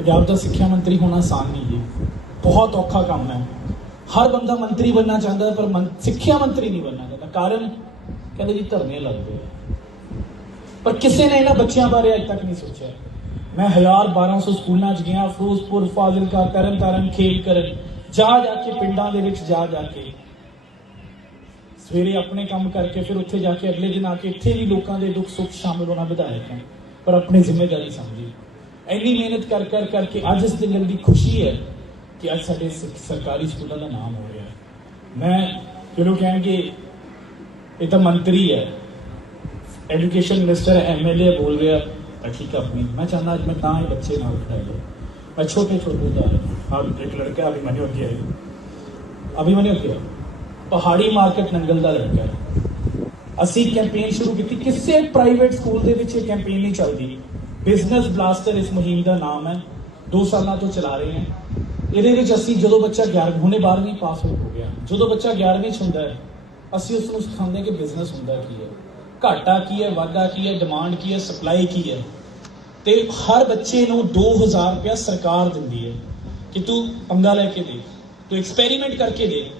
ਪੰਜਾਬ ਦਾ ਸਿੱਖਿਆ ਮੰਤਰੀ ਹੋਣਾ ਆਸਾਨ ਨਹੀਂ ਜੀ। ਬਹੁਤ ਔਖਾ ਕੰਮ ਹੈ। ਹਰ ਬੰਦਾ ਮੰਤਰੀ ਬਣਨਾ ਚਾਹੁੰਦਾ ਪਰ ਸਿੱਖਿਆ ਮੰਤਰੀ ਨਹੀਂ ਬਣਨਾ ਚਾਹੁੰਦਾ। ਕਾਰਨ? ਕਹਿੰਦੇ ਜੀ ਧਰਨੇ ਲੱਗਦੇ ਆ। ਪਰ ਕਿਸੇ ਨੇ ਇਹਨਾਂ ਬੱਚਿਆਂ ਬਾਰੇ ਅਜੇ ਤੱਕ ਨਹੀਂ ਸੋਚਿਆ। ਮੈਂ 1200 ਸਕੂਲਾਂ 'ਚ ਗਿਆ, ਫਿਰੋਜ਼ਪੁਰ, ਫਾਜ਼ਿਲਕਾ, ਤਰਨਤਾਰਨ ਖੇਲ ਕਰਨ ਜਾ ਜਾ ਕੇ ਪਿੰਡਾਂ ਦੇ ਵਿੱਚ ਜਾ ਜਾ ਕੇ। ਸਵੇਰੇ ਆਪਣੇ ਕੰਮ ਕਰਕੇ ਫਿਰ ਉੱਥੇ ਜਾ ਕੇ ਅਗਲੇ ਦਿਨ ਆ ਕੇ ਇੱਥੇ ਵੀ ਲੋਕਾਂ ਦੇ ਦੁੱਖ ਸੁੱਖ ਸ਼ਾਮਿਲ ਹੋਣਾ ਵਿਧਾਇਕ ਹੈ। ਪਰ ਆਪਣੀ ਜ਼ਿੰਮੇਵਾਰੀ ਸਮਝੀ। ਇੰਨੀ ਮਿਹਨਤ ਕਰ ਕਰ ਕਰਕੇ ਅੱਜ ਇਸ ਦਿਨ ਦੀ ਖੁਸ਼ੀ ਹੈ ਕਿ ਅੱਜ ਸਾਡੇ ਸਰਕਾਰੀ ਸਕੂਲਾਂ ਦਾ ਨਾਮ ਹੋ ਰਿਹਾ ਹੈ। ਮੈਂ ਕਿਹਨੂੰ ਕਹਿਣਗੇ ਇਹ ਤਾਂ ਮੰਤਰੀ ਹੈ ਐਜੂਕੇਸ਼ਨ ਮਿਨਿਸਟਰ ਐਮਐਲਏ ਬੋਲ ਰਿਹਾ, ਤਾਂ ਠੀਕ ਆਪਣੀ। ਮੈਂ ਚਾਹੁੰਦਾ ਅੱਜ ਮੈਂ ਤਾਂ ਹੀ ਬੱਚੇ ਨਾਲ ਖੜਾਇਆ ਮੈਂ ਛੋਟੇ ਛੋਟੇ ਦਾ ਹਾਂ ਇੱਕ ਲੜਕਾ ਅਭੀ ਮਨੀ ਹੋਤੀ ਹੈ ਅਭੀ ਮਨੀ ਪਹਾੜੀ ਮਾਰਕੀਟ ਨੰਗਲ ਦਾ ਲੜਕਾ ਹੈ। ਅਸੀਂ ਕੈਂਪੇਨ ਸ਼ੁਰੂ ਕੀਤੀ। ਕਿਸੇ ਪ੍ਰਾਈਵੇਟ ਸਕੂਲ ਦੇ ਵਿੱਚ ਇਹ ਕੈਂਪੇਨ ਨਹੀਂ ਚੱਲਦੀ। ਬਿਜ਼ਨਸ ਬਲਾਸਟਰ ਇਸ ਮੁਹਿੰਮ ਦਾ ਨਾਮ ਹੈ। 2 ਸਾਲਾਂ ਤੋਂ ਚਲਾ ਰਹੇ ਹਾਂ। ਇਹਦੇ ਵਿੱਚ ਅਸੀਂ ਜਦੋਂ ਬੱਚਾ 11 ਹੁਣੇ 12ਵੀਂ ਪਾਸ ਹੋ ਗਿਆ। ਜਦੋਂ ਬੱਚਾ 11ਵੀਂ ਚ ਹੁੰਦਾ ਹੈ, ਅਸੀਂ ਉਸ ਨੂੰ ਸਿਖਾਉਂਦੇ ਹਾਂ ਕਿ ਬਿਜ਼ਨਸ ਹੁੰਦਾ ਕੀ ਹੈ। ਘਾਟਾ ਕੀ ਹੈ, ਵਾਧਾ ਕੀ ਹੈ ਡਿਮਾਂਡ ਕੀ ਹੈ ਸਪਲਾਈ ਕੀ ਹੈ। ਤੇ ਹਰ ਬੱਚੇ ਨੂੰ 2000 ਰੁਪਇਆ ਸਰਕਾਰ ਦਿੰਦੀ ਹੈ ਕਿ ਤੂੰ ਪੰਗਾ ਲੈ ਕੇ ਦੇ ਤੂੰ ਐਕਸਪੈਰੀਮੈਂਟ ਕਰਕੇ ਦੇ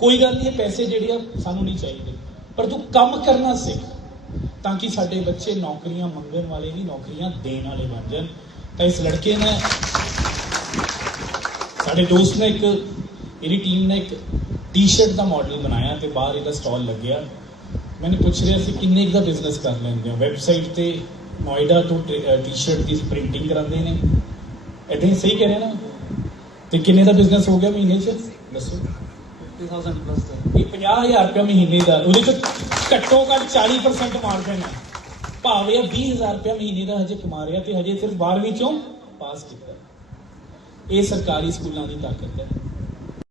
ਕੋਈ ਗੱਲ ਨਹੀਂ, ਇਹ ਪੈਸੇ ਜਿਹੜੇ ਆ ਸਾਨੂੰ ਨਹੀਂ ਚਾਹੀਦੇ। ਪਰ ਤੂੰ ਕੰਮ ਕਰਨਾ ਸਿੱਖ। ਤਾਂ ਕਿ ਸਾਡੇ ਬੱਚੇ ਨੌਕਰੀਆਂ ਮੰਗਣ ਵਾਲੇ ਨਹੀਂ ਨੌਕਰੀਆਂ ਦੇਣ ਵਾਲੇ ਬਣ ਜਾਣ। ਤਾਂ ਇਸ ਲੜਕੇ ਨੇ ਸਾਡੇ ਦੋਸਤ ਨੇ ਇੱਕ ਇਹਦੀ ਟੀਮ ਨੇ ਇੱਕ ਟੀ-ਸ਼ਰਟ ਦਾ ਮਾਡਲ ਬਣਾਇਆ ਤੇ ਬਾਹਰ ਇਹਦਾ ਸਟਾਲ ਲੱਗਿਆ। ਮੈਨੂੰ ਪੁੱਛ ਰਿਹਾ ਸੀ ਕਿੰਨੇ ਦਾ ਬਿਜ਼ਨਸ ਕਰ ਲੈਂਦੇ ਹੋ? ਵੈਬਸਾਈਟ ਤੇ ਨੋਇਡਾ ਤੋਂ ਟੀ-ਸ਼ਰਟ ਦੀ ਪ੍ਰਿੰਟਿੰਗ ਕਰਾਉਂਦੇ ਨੇ। ਇਦਾਂ ਹੀ ਸਹੀ ਕਹਿ ਰਿਹਾ ਨਾ? ਤੇ ਕਿੰਨੇ ਦਾ ਬਿਜ਼ਨਸ ਹੋ ਗਿਆ ਮਹੀਨੇ 'ਚ? ਦੱਸੋ। 50000 ਪਲੱਸ ਦਾ। ਇਹ 50000 ਰੁਪਏ ਮਹੀਨੇ ਦਾ ਉਹਦੇ ਚ ਘੱਟੋ ਘੱਟ 40% ਮਾਰ ਹੈ। ਭਾਵੇਂ ਇਹ 20000 ਰੁਪਏ ਮਹੀਨੇ ਦਾ ਹਜੇ ਕਮਾ ਰਿਹਾ ਤੇ ਹਜੇ ਸਿਰਫ 12ਵੀਂ ਚੋਂ ਪਾਸ ਕੀਤਾ। ਇਹ ਸਰਕਾਰੀ ਸਕੂਲਾਂ ਦੀ ਤਾਕਤ ਹੈ।